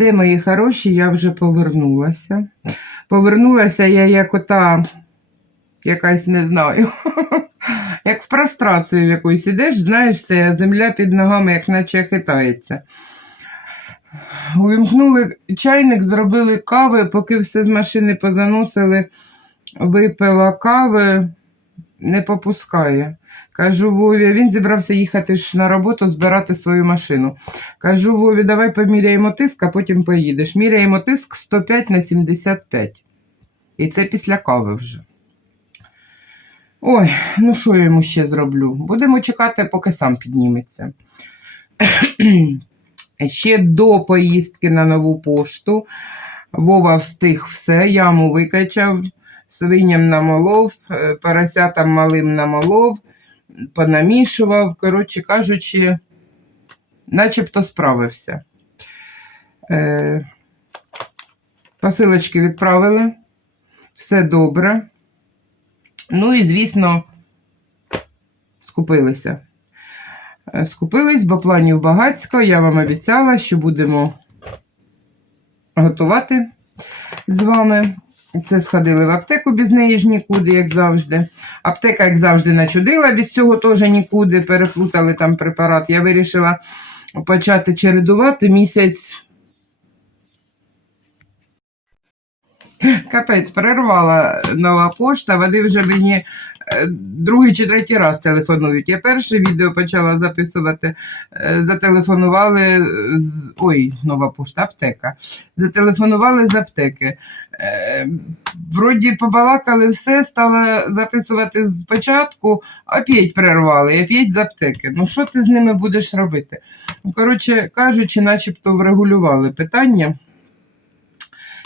Все, мої хороші, я вже повернулася. Повернулася я як ота, якась не знаю, як в прострацію якусь ідеш, знаєш, це земля під ногами, як наче хитається. Увімкнули чайник, зробили кави, поки все з машини позаносили, випила кави, не попускає. Кажу Вові, він зібрався їхати ж на роботу, збирати свою машину. Кажу Вові, давай поміряємо тиск, а потім поїдеш. Міряємо тиск 105 на 75. І це після кави вже. Ой, ну що я йому ще зроблю? Будемо чекати, поки сам підніметься. Ще до поїздки на нову пошту Вова встиг все, яму викачав, свиням намолов, е, поросятам малим намолов, понамішував. Коротше кажучи, начебто справився. Е, посилочки відправили. Все добре. Ну і, звісно, скупилися. Е, Скупились, бо планів багацько. Я вам обіцяла, що будемо готувати з вами. Це сходили в аптеку без неї ж нікуди, як завжди. Аптека, як завжди, начудила, без цього теж нікуди. Переплутали там препарат. Я вирішила почати чередувати місяць. Капець, перервала нова пошта, вони вже мені е, другий чи третій раз телефонують. Я перше відео почала записувати, е, зателефонували з ой, нова пошта, аптека. Зателефонували з аптеки. Е, Вроді побалакали все, стала записувати спочатку, опять перервали, опять з аптеки. Ну що ти з ними будеш робити? Ну, коротше кажучи, начебто врегулювали питання.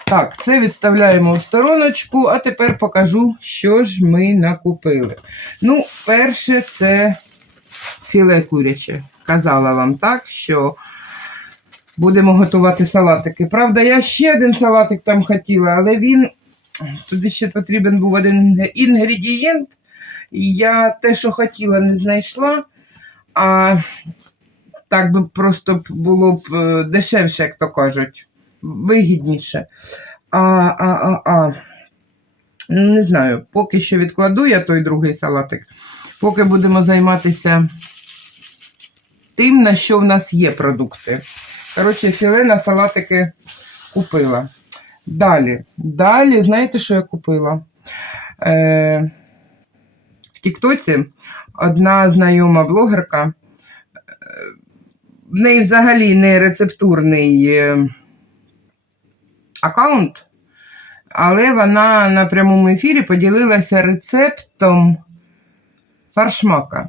Так, це відставляємо в стороночку, а тепер покажу, що ж ми накупили. Ну, перше, це філе куряче. Казала вам так, що будемо готувати салатики. Правда, я ще один салатик там хотіла, але він туди ще потрібен був один інгредієнт. Я те, що хотіла, не знайшла. А так би просто було б е, дешевше, як то кажуть вигідніше. А, а, а, а. Не знаю, поки що відкладу я той другий салатик. Поки будемо займатися тим, на що в нас є продукти. Коротше, філе на салатики купила. Далі, далі, знаєте, що я купила? Е, В Тіктоці одна знайома блогерка, е, в неї взагалі не рецептурний. Аккаунт, але вона на прямому ефірі поділилася рецептом фаршмака.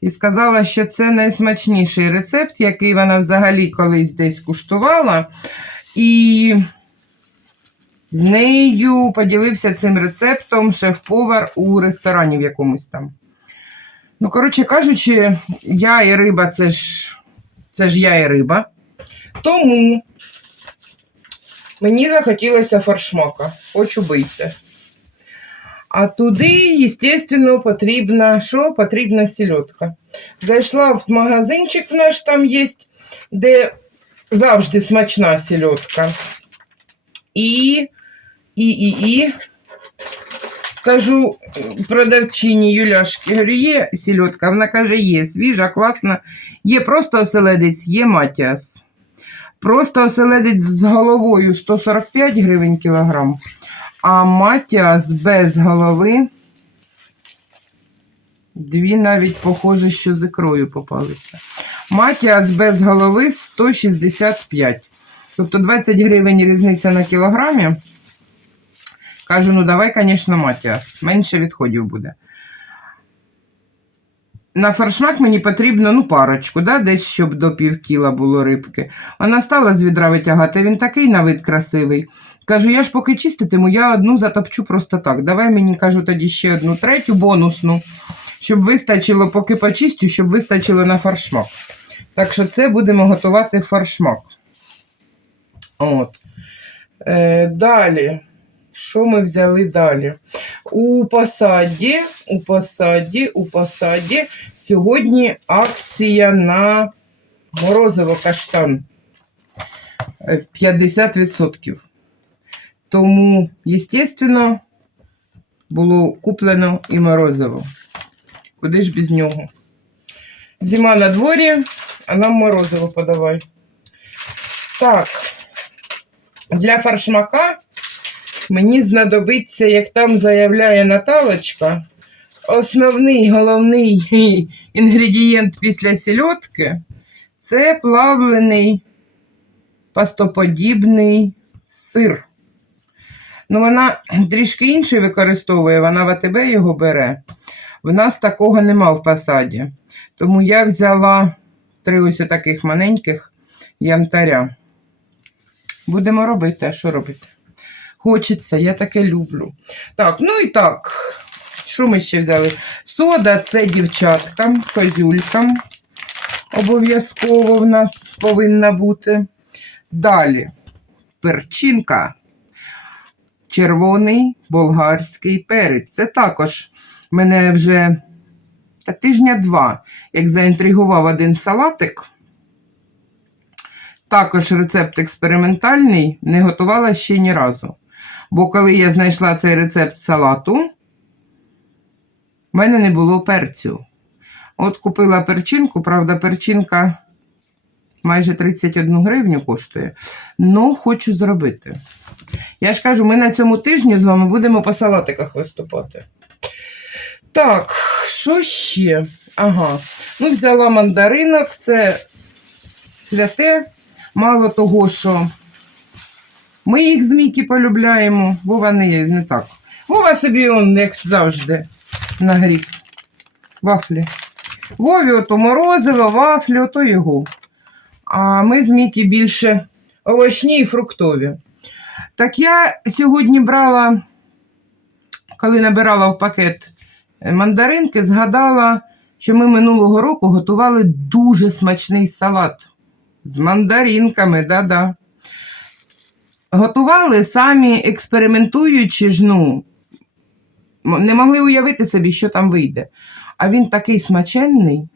І сказала, що це найсмачніший рецепт, який вона взагалі колись десь куштувала. І з нею поділився цим рецептом шеф-повар у ресторані в якомусь там. Ну, коротше кажучи, я і риба це ж, це ж я і риба. Тому Мені захотілося фаршмака, хочу бити. А туди, звісно, потрібна що? Потрібна сільотка. Зайшла в магазинчик наш там є, де завжди смачна сільотка. І, і, і, і кажу продавчині Юляшки, говорю, є сільотка? Вона каже, є, свіжа, класна, є просто оселедець, є матіас. Просто оселедець з головою 145 гривень кілограм, а матіас без голови. Дві навіть похоже, що з ікрою попалися. Матіас без голови 165. Тобто 20 гривень різниця на кілограмі. Кажу, ну давай, звісно, матіас. Менше відходів буде. На фаршмак мені потрібно ну, парочку, да, десь щоб до пів кіла було рибки. Вона стала з відра витягати, він такий на вид красивий. Кажу, я ж поки чиститиму, я одну затопчу просто так. Давай мені кажу тоді ще одну третю бонусну, щоб вистачило, поки почистю, щоб вистачило на фаршмак. Так що це будемо готувати фаршмак. От. Е, далі. Що ми взяли далі? У посаді, у посаді, у посаді сьогодні акція на морозиво каштан. Е, 50%. Тому, звісно, було куплено і морозиво. Куди ж без нього? Зима на дворі, а нам морозиво подавай. Так, для фаршмака мені знадобиться, як там заявляє Наталочка, основний головний інгредієнт після сільотки це плавлений пастоподібний сир. Ну, вона трішки інший використовує, вона в АТБ його бере. В нас такого нема в посаді. Тому я взяла три ось таких маленьких янтаря. Будемо робити, а що робити? Хочеться, я таке люблю. Так, ну і так. Що ми ще взяли? Сода це дівчаткам, козюлькам. Обов'язково в нас повинна бути. Далі перчинка. Червоний болгарський перець. Це також мене вже та тижня два, як заінтригував один салатик. Також рецепт експериментальний, не готувала ще ні разу. Бо коли я знайшла цей рецепт салату, в мене не було перцю. От купила перчинку, правда, перчинка майже 31 гривню коштує. Ну, хочу зробити. Я ж кажу, ми на цьому тижні з вами будемо по салатиках виступати. Так, що ще? Ага. Ну, взяла мандаринок, це святе. Мало того, що ми їх з Мікі полюбляємо, бо вони не так. Вова собі он, як завжди, нагріб. Вафлі. Вові ото морозиво, вафлі, ото його. А ми з Мікі більше овочні і фруктові. Так я сьогодні брала, коли набирала в пакет мандаринки, згадала, що ми минулого року готували дуже смачний салат з мандаринками, да-да. Готували самі експериментуючи ж, ну, не могли уявити собі, що там вийде. А він такий смаченний,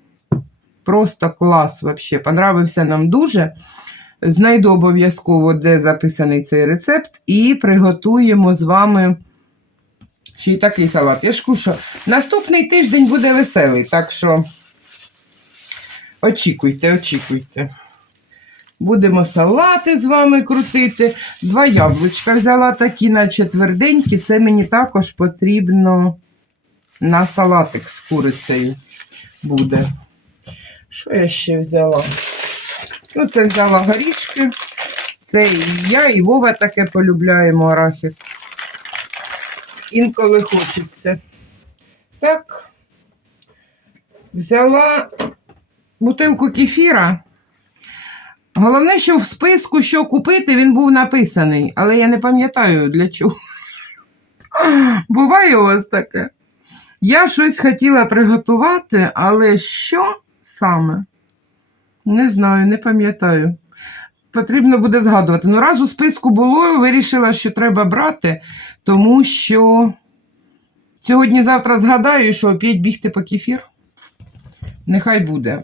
просто клас взагалі. Понравився нам дуже. Знайду обов'язково, де записаний цей рецепт, і приготуємо з вами ще й такий салат. Я ж кушу, наступний тиждень буде веселий, так що очікуйте, очікуйте. Будемо салати з вами крутити. Два яблучка взяла такі, наче тверденькі. Це мені також потрібно на салатик з курицею буде. Що я ще взяла? Ну, це взяла горішки. Це і я, і Вова таке полюбляємо арахіс. Інколи хочеться. Так. Взяла бутилку кефіра. Головне, що в списку, що купити, він був написаний, але я не пам'ятаю для чого. Буває у вас таке. Я щось хотіла приготувати, але що саме? Не знаю, не пам'ятаю. Потрібно буде згадувати. Ну, раз у списку було, вирішила, що треба брати, тому що сьогодні-завтра згадаю, що опять бігти по кефір. Нехай буде.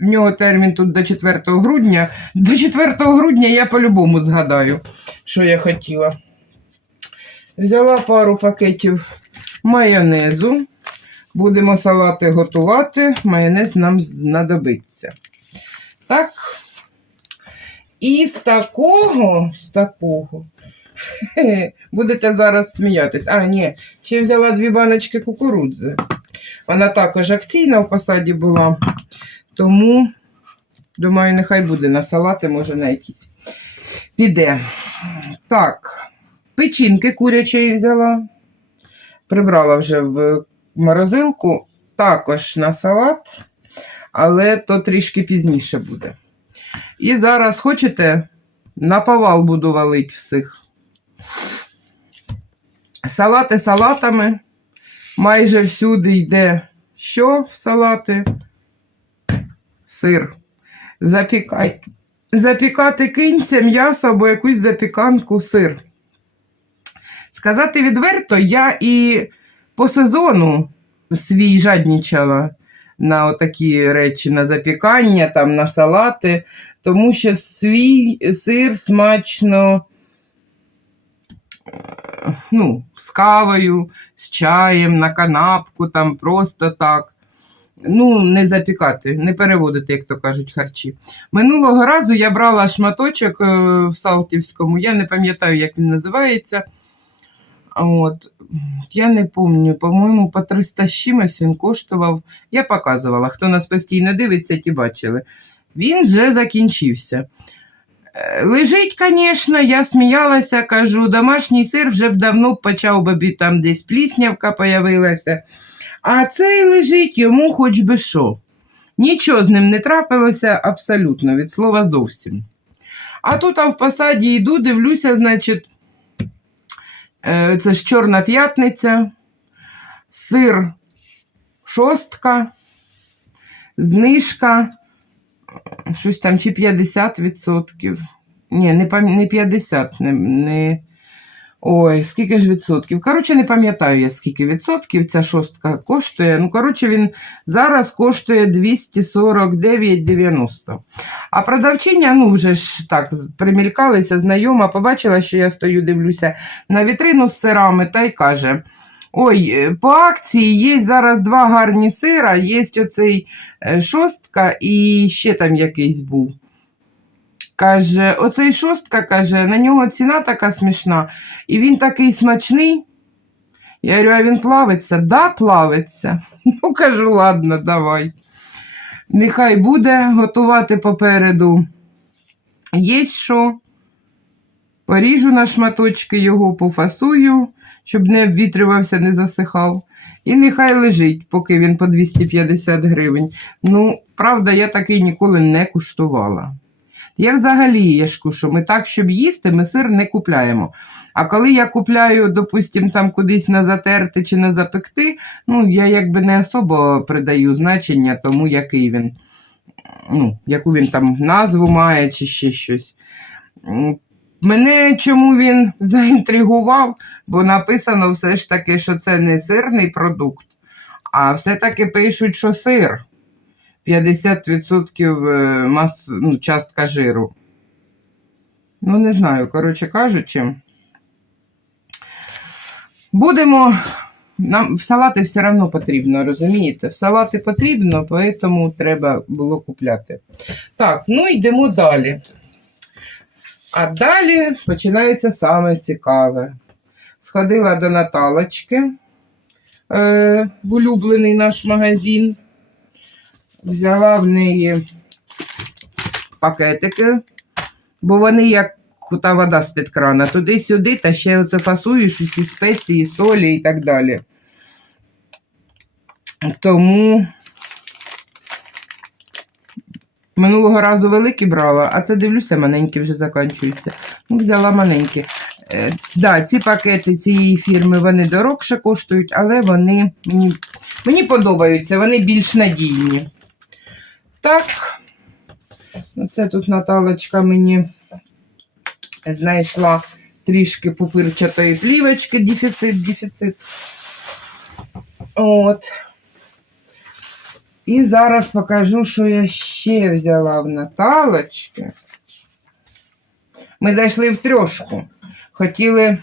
В нього термін тут до 4 грудня. До 4 грудня я по-любому згадаю, що я хотіла. Взяла пару пакетів майонезу. Будемо салати готувати. Майонез нам знадобиться. Так. І з такого, з такого. Будете зараз сміятись. А, ні, ще взяла дві баночки кукурудзи. Вона також акційна в посаді була. Тому, думаю, нехай буде на салати, може, на якісь. Піде. Так, печінки курячої взяла. Прибрала вже в морозилку. Також на салат, але то трішки пізніше буде. І зараз хочете, на повал буду валити всіх. Салати салатами. Майже всюди йде що в салати? Сир. Запікай. запікати кинця, м'ясо або якусь запіканку сир. Сказати відверто, я і по сезону свій жаднічала на отакі речі, на запікання, там, на салати, тому що свій сир смачно е, ну, з кавою, з чаєм, на канапку, там просто так. Ну, не запікати, не переводити, як то кажуть, харчі. Минулого разу я брала шматочок е, в Салтівському, я не пам'ятаю, як він називається. От, я не пам'ятаю, по-моєму, по 300 з чимось він коштував. Я показувала, хто нас постійно дивиться, ті бачили. Він вже закінчився. Е, Лежить, звісно, я сміялася, кажу, домашній сир вже б давно почав би там десь пліснявка появилася. А цей лежить йому хоч би що. Нічого з ним не трапилося абсолютно, від слова зовсім. А тут а в посаді йду, дивлюся, значить, е, це ж Чорна п'ятниця, сир шостка, знижка, щось там чи 50%. Ні, не 50, не, не... Ой, скільки ж відсотків? Коротше, не пам'ятаю я, скільки відсотків ця шостка коштує. Ну, коротше, він зараз коштує 249,90. А продавчиня, ну, вже ж так, примількалися, знайома, побачила, що я стою, дивлюся на вітрину з сирами та й каже: Ой, е, по акції є зараз два гарні сира, є оцей е, шостка і ще там якийсь був. Каже, оцей шостка каже, на нього ціна така смішна, і він такий смачний. Я говорю, а він плавиться? Да, плавиться. Ну, кажу, ладно, давай. Нехай буде готувати попереду. Є що. Поріжу на шматочки його, пофасую, щоб не обвітрювався, не засихав. І нехай лежить, поки він по 250 гривень. Ну, правда, я такий ніколи не куштувала. Я взагалі я ж кушу, ми так, щоб їсти, ми сир не купляємо. А коли я купляю, допустим, там кудись на затерти чи на запекти, ну, я якби не особо придаю значення тому, який він, ну, яку він там назву має чи ще щось. Мене чому він заінтригував, бо написано все ж таки, що це не сирний продукт, а все-таки пишуть, що сир. 50% е, мас, ну, частка жиру. Ну, не знаю, коротше кажучи. Будемо. Нам в салати все одно потрібно, розумієте? В салати потрібно, тому треба було купляти. Так, ну йдемо далі. А далі починається саме цікаве. Сходила до Наталочки е, в улюблений наш магазин взяла в неї пакетики, бо вони як та вода з-під крана, туди-сюди, та ще оце фасуєш усі спеції, солі і так далі. Тому минулого разу великі брала, а це дивлюся, маленькі вже закінчуються. Ну, взяла маленькі. Е, да, ці пакети цієї фірми вони дорогше коштують, але вони мені, мені подобаються, вони більш надійні. Так, оце тут Наталочка мені знайшла трішки пупирчатої плівочки, дефіцит, дефіцит. От. І зараз покажу, що я ще взяла в Наталочки. Ми зайшли в трьошку. Хотіли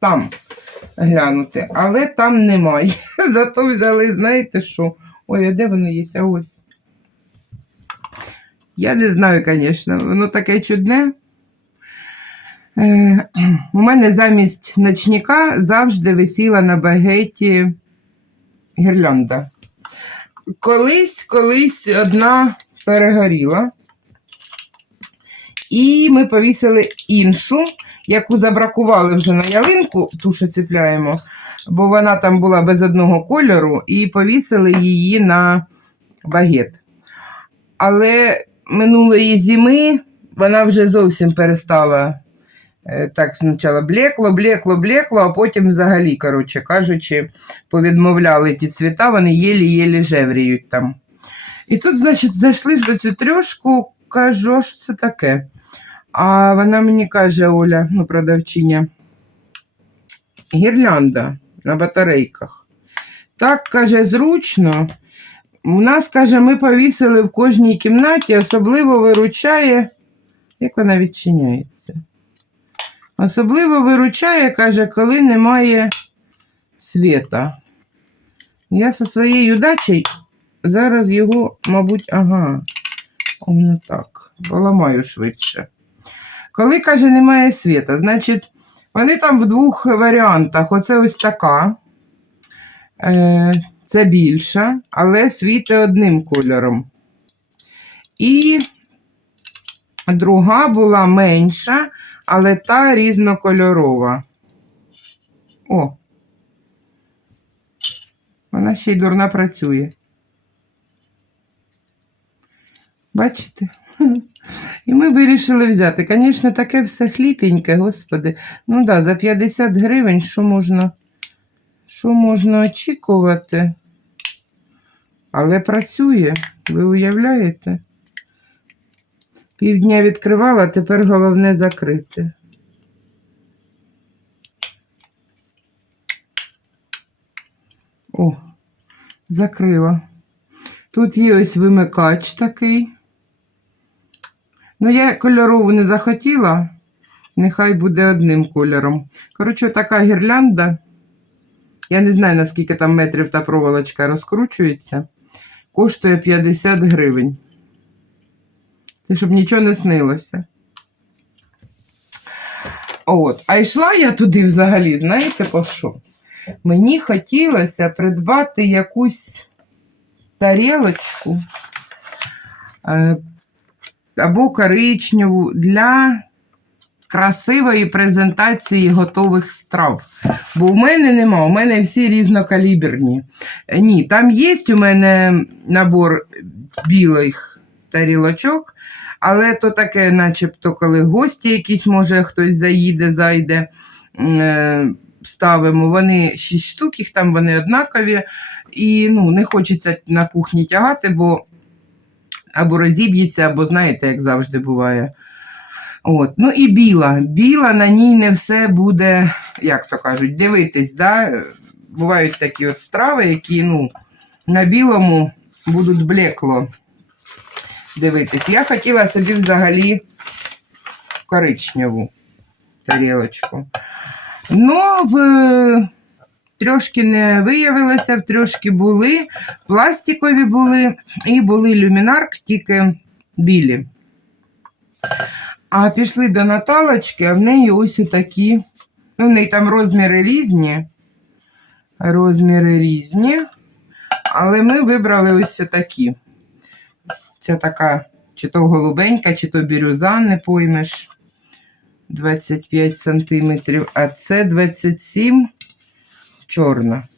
там глянути, але там немає. Зато взяли, знаєте що? Ой, а де воно є? А ось. Я не знаю, звісно, воно таке чудне. Е, у мене замість ночника завжди висіла на багеті гірлянда. Колись, колись одна перегоріла, і ми повісили іншу, яку забракували вже на ялинку, ту, що ціпляємо, бо вона там була без одного кольору, і повісили її на багет. Але минулої зими вона вже зовсім перестала е, так спочатку блекло, блекло, блекло, а потім взагалі, коротше кажучи, повідмовляли ті цвіта, вони єлі-єлі жевріють там. І тут, значить, зайшли ж в цю трьошку, кажу, що це таке? А вона мені каже, Оля, ну, продавчиня, гірлянда на батарейках. Так, каже, зручно. У нас, каже, ми повісили в кожній кімнаті, особливо виручає, як вона відчиняється. Особливо виручає, каже, коли немає світа. Я зі своєю дачею зараз його, мабуть, ага, воно так, поламаю швидше. Коли, каже, немає світа, значить, вони там в двох варіантах. Оце ось така. Е, це більша, але світить одним кольором. І друга була менша, але та різнокольорова. О, вона ще й дурна працює. Бачите? І ми вирішили взяти. Звісно, таке все хліпеньке, господи. Ну да, за 50 гривень що можна, що можна очікувати? Але працює, ви уявляєте? Півдня відкривала, тепер головне закрити. О, закрила. Тут є ось вимикач такий. Ну, я кольорову не захотіла, нехай буде одним кольором. Коротше, така гірлянда. Я не знаю, наскільки там метрів та проволочка розкручується. Коштує 50 гривень. Це щоб нічого не снилося. От. А йшла я туди взагалі, знаєте по що? Мені хотілося придбати якусь тарілочку е, або коричневу для красивої презентації готових страв. Бо у мене нема, у мене всі різнокаліберні. Е, Ні, там є у мене набор білих тарілочок, але то таке, начебто, коли гості якісь, може, хтось заїде, зайде, е, ставимо. Вони шість штук, їх там вони однакові. І ну, не хочеться на кухні тягати, бо або розіб'ється, або знаєте, як завжди буває. От. Ну і біла. Біла на ній не все буде, як то кажуть, дивитись. Да? Бувають такі от страви, які ну, на білому будуть блекло дивитись. Я хотіла собі взагалі коричневу тарілочку. Ну, в... трошки не виявилося, в трошки були, пластикові були, і були люмінарк, тільки білі. А пішли до Наталочки, а в неї ось такі. Ну, в неї там розміри різні. Розміри різні. Але ми вибрали ось такі. Це така, чи то голубенька, чи то бірюза, не поймеш. 25 сантиметрів, а це 27 чорна.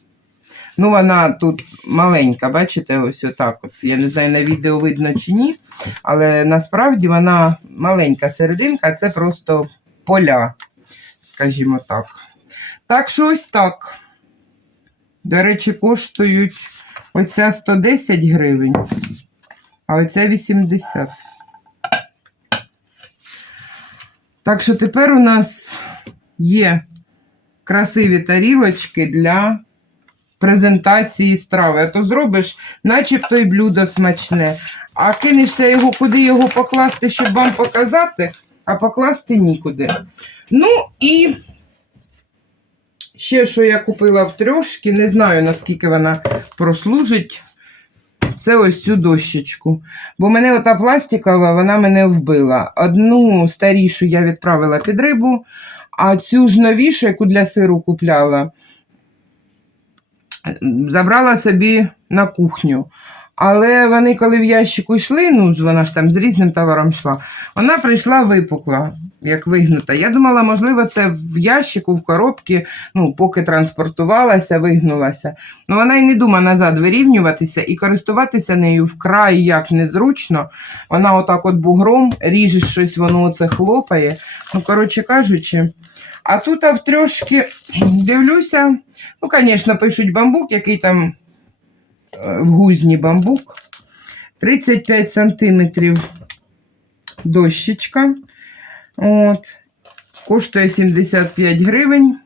Ну, вона тут маленька, бачите, ось отак. От. Я не знаю, на відео видно чи ні, але насправді вона маленька серединка, це просто поля, скажімо так. Так що ось так. До речі, коштують оця 110 гривень, а оця 80. Так що тепер у нас є красиві тарілочки для презентації страви. А то зробиш, начебто і блюдо смачне. А кинешся його, куди його покласти, щоб вам показати, а покласти нікуди. Ну і ще, що я купила в трьошки, не знаю, наскільки вона прослужить. Це ось цю дощечку. Бо мене ота пластикова, вона мене вбила. Одну старішу я відправила під рибу, а цю ж новішу, яку для сиру купляла, забрала собі на кухню. Але вони, коли в ящику йшли, ну вона ж там з різним товаром йшла, вона прийшла випукла, як вигнута. Я думала, можливо, це в ящику, в коробці, ну, поки транспортувалася, вигнулася. Ну вона й не думає назад вирівнюватися і користуватися нею вкрай як незручно. Вона отак от бугром ріже щось, воно оце хлопає. Ну, коротше кажучи, а тут а в дивлюся, ну, звісно, пишуть бамбук, який там е, в гузні бамбук. 35 сантиметрів дощечка. От. Коштує 75 гривень.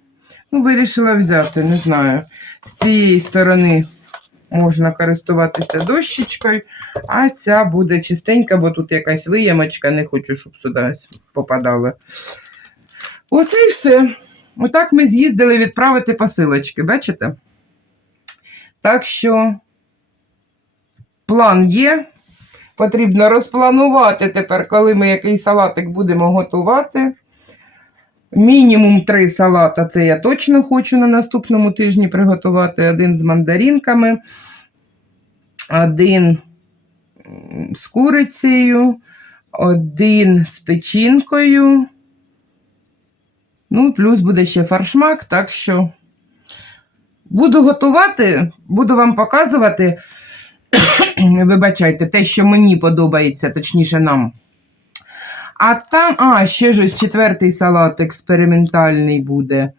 Ну, вирішила взяти, не знаю. З цієї сторони можна користуватися дощечкою, а ця буде чистенька, бо тут якась виямочка, не хочу, щоб сюди попадало. Оце і все. Отак ми з'їздили відправити посилочки, бачите? Так що план є. Потрібно розпланувати тепер, коли ми який салатик будемо готувати. Мінімум три салата це я точно хочу на наступному тижні приготувати. Один з мандаринками, один з курицею, один з печінкою. Ну, плюс буде ще фаршмак, так що буду готувати, буду вам показувати. Вибачайте, те, що мені подобається, точніше нам. А там, а, ще ж ось четвертий салат експериментальний буде.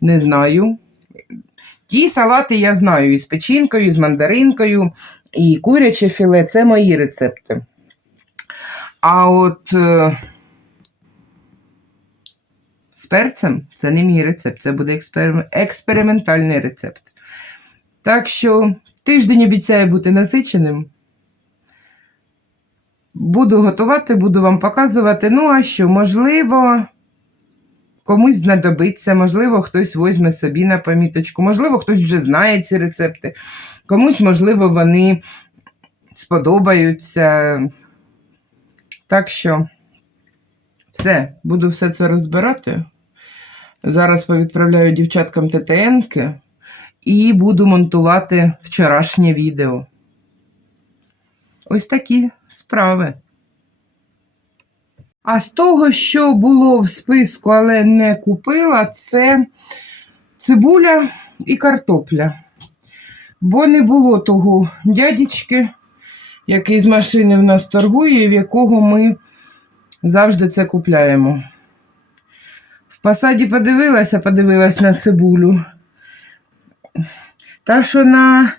Не знаю. Ті салати я знаю і з печінкою, і з мандаринкою, і куряче філе це мої рецепти. А от е, перцем це не мій рецепт, це буде експерим- експериментальний рецепт. Так що тиждень обіцяє бути насиченим. Буду готувати, буду вам показувати. Ну, а що, можливо, комусь знадобиться, можливо, хтось візьме собі на поміточку, можливо, хтось вже знає ці рецепти, комусь, можливо, вони сподобаються. Так що, все, буду все це розбирати. Зараз повідправляю дівчаткам ТТНки і буду монтувати вчорашнє відео. Ось такі справи. А з того, що було в списку, але не купила, це цибуля і картопля. Бо не було того дядечки, який з машини в нас торгує, в якого ми завжди це купляємо. Посаді подивилася, подивилась на цибулю. Та, що на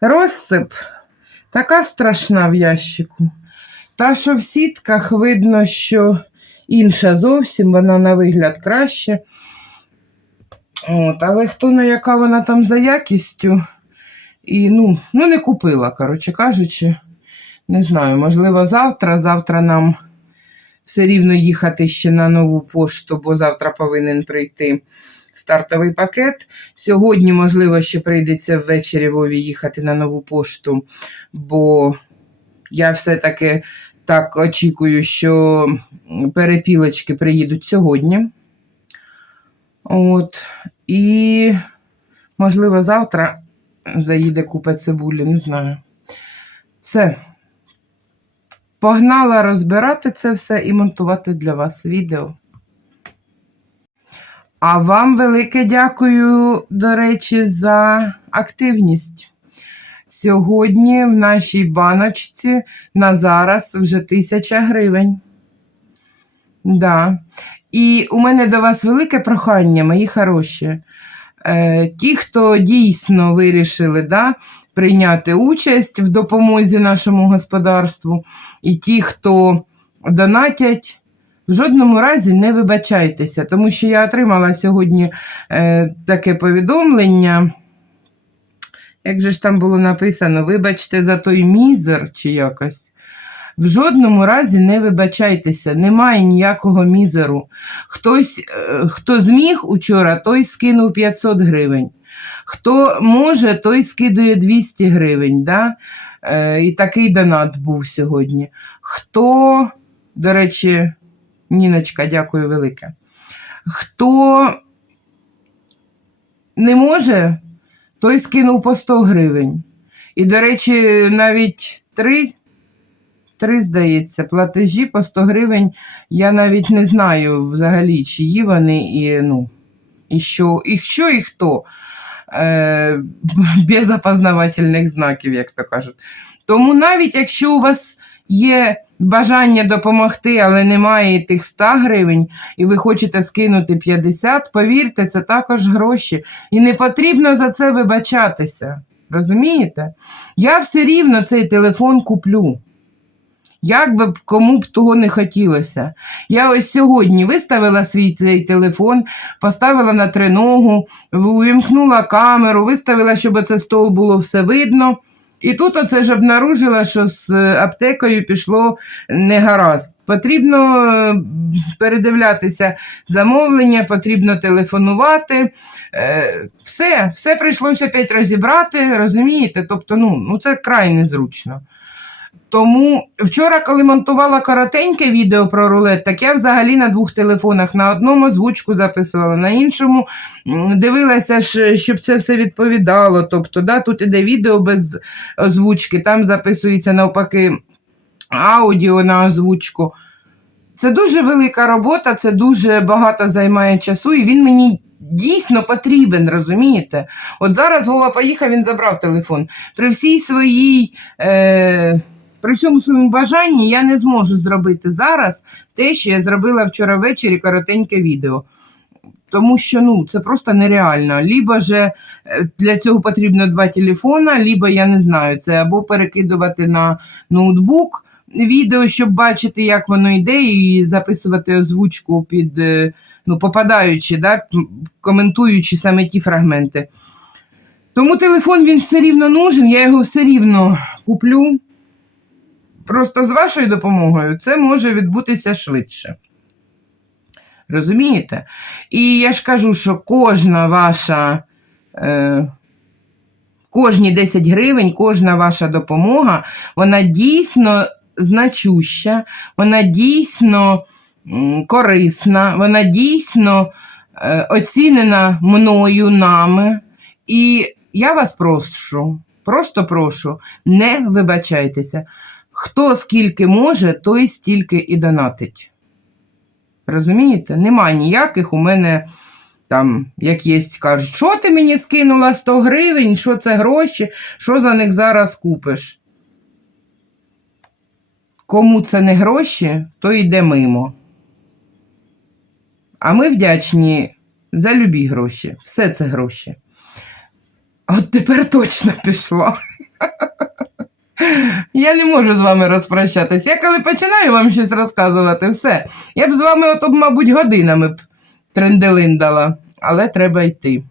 розсип така страшна в ящику. Та, що в сітках видно, що інша зовсім, вона на вигляд краще. От, але хто на яка вона там за якістю, і ну, ну не купила, коротше кажучи. Не знаю, можливо, завтра. Завтра нам все рівно їхати ще на нову пошту, бо завтра повинен прийти стартовий пакет. Сьогодні, можливо, ще прийдеться ввечері Вові їхати на нову пошту, бо я все-таки так очікую, що перепілочки приїдуть сьогодні. От. І, можливо, завтра заїде купа цибулі, не знаю. Все. Погнала розбирати це все і монтувати для вас відео. А вам велике дякую, до речі, за активність. Сьогодні в нашій баночці на зараз вже тисяча гривень. Да. І у мене до вас велике прохання, мої хороші. Е, ті, хто дійсно вирішили да, прийняти участь в допомозі нашому господарству, і ті, хто донатять, в жодному разі не вибачайтеся, тому що я отримала сьогодні е, таке повідомлення. Як же ж там було написано, вибачте за той мізер чи якось. В жодному разі не вибачайтеся, немає ніякого мізеру. Хтось, е, хто зміг учора, той скинув 500 гривень. Хто може, той скидує 200 гривень. Да? Е, і такий донат був сьогодні. Хто, до речі, Ніночка, дякую велике. Хто не може, той скинув по 100 гривень. І, до речі, навіть три, три, здається, платежі по 100 гривень. Я навіть не знаю взагалі, чиї вони і, ну, і що, і що, і хто. Е, без опознавательних знаків, як то кажуть. Тому навіть якщо у вас є бажання допомогти, але немає тих 100 гривень, і ви хочете скинути 50, повірте, це також гроші. І не потрібно за це вибачатися. Розумієте? Я все рівно цей телефон куплю. Як би кому б того не хотілося. Я ось сьогодні виставила свій цей телефон, поставила на триногу, увімкнула камеру, виставила, щоб це стол було все видно. І тут оце ж обнаружила, що з е, аптекою пішло не гаразд. Потрібно е, передивлятися замовлення, потрібно телефонувати. Е, Все, все прийшлося опять розібрати, розумієте? Тобто, ну, ну це край незручно. Тому вчора, коли монтувала коротеньке відео про рулет, так я взагалі на двох телефонах. На одному звучку записувала, на іншому дивилася, щоб це все відповідало. Тобто, да, тут іде відео без озвучки, там записується навпаки аудіо на озвучку. Це дуже велика робота, це дуже багато займає часу, і він мені дійсно потрібен, розумієте? От зараз Вова поїхав, він забрав телефон. При всій своїй. Е... При всьому своєму бажанні я не зможу зробити зараз те, що я зробила вчора ввечері коротеньке відео. Тому що ну, це просто нереально. Лібо же е, для цього потрібно два телефона, либо я не знаю, це або перекидувати на ноутбук відео, щоб бачити, як воно йде, і записувати озвучку під, е, ну, попадаючи, да, коментуючи саме ті фрагменти. Тому телефон він все рівно нужен, я його все рівно куплю. Просто з вашою допомогою це може відбутися швидше. Розумієте? І я ж кажу, що кожна ваша, е, кожні 10 гривень, кожна ваша допомога, вона дійсно значуща, вона дійсно корисна, вона дійсно е, оцінена мною, нами. І я вас прошу, просто прошу, не вибачайтеся. Хто скільки може, той стільки і донатить. Розумієте? Нема ніяких у мене там, як є, кажуть, що ти мені скинула 100 гривень, що це гроші, що за них зараз купиш. Кому це не гроші, то йде мимо. А ми вдячні за любі гроші. Все це гроші. От тепер точно пішло. Я не можу з вами розпрощатись. Я коли починаю вам щось розказувати, все. Я б з вами, от, мабуть, годинами б тренделиндала, але треба йти.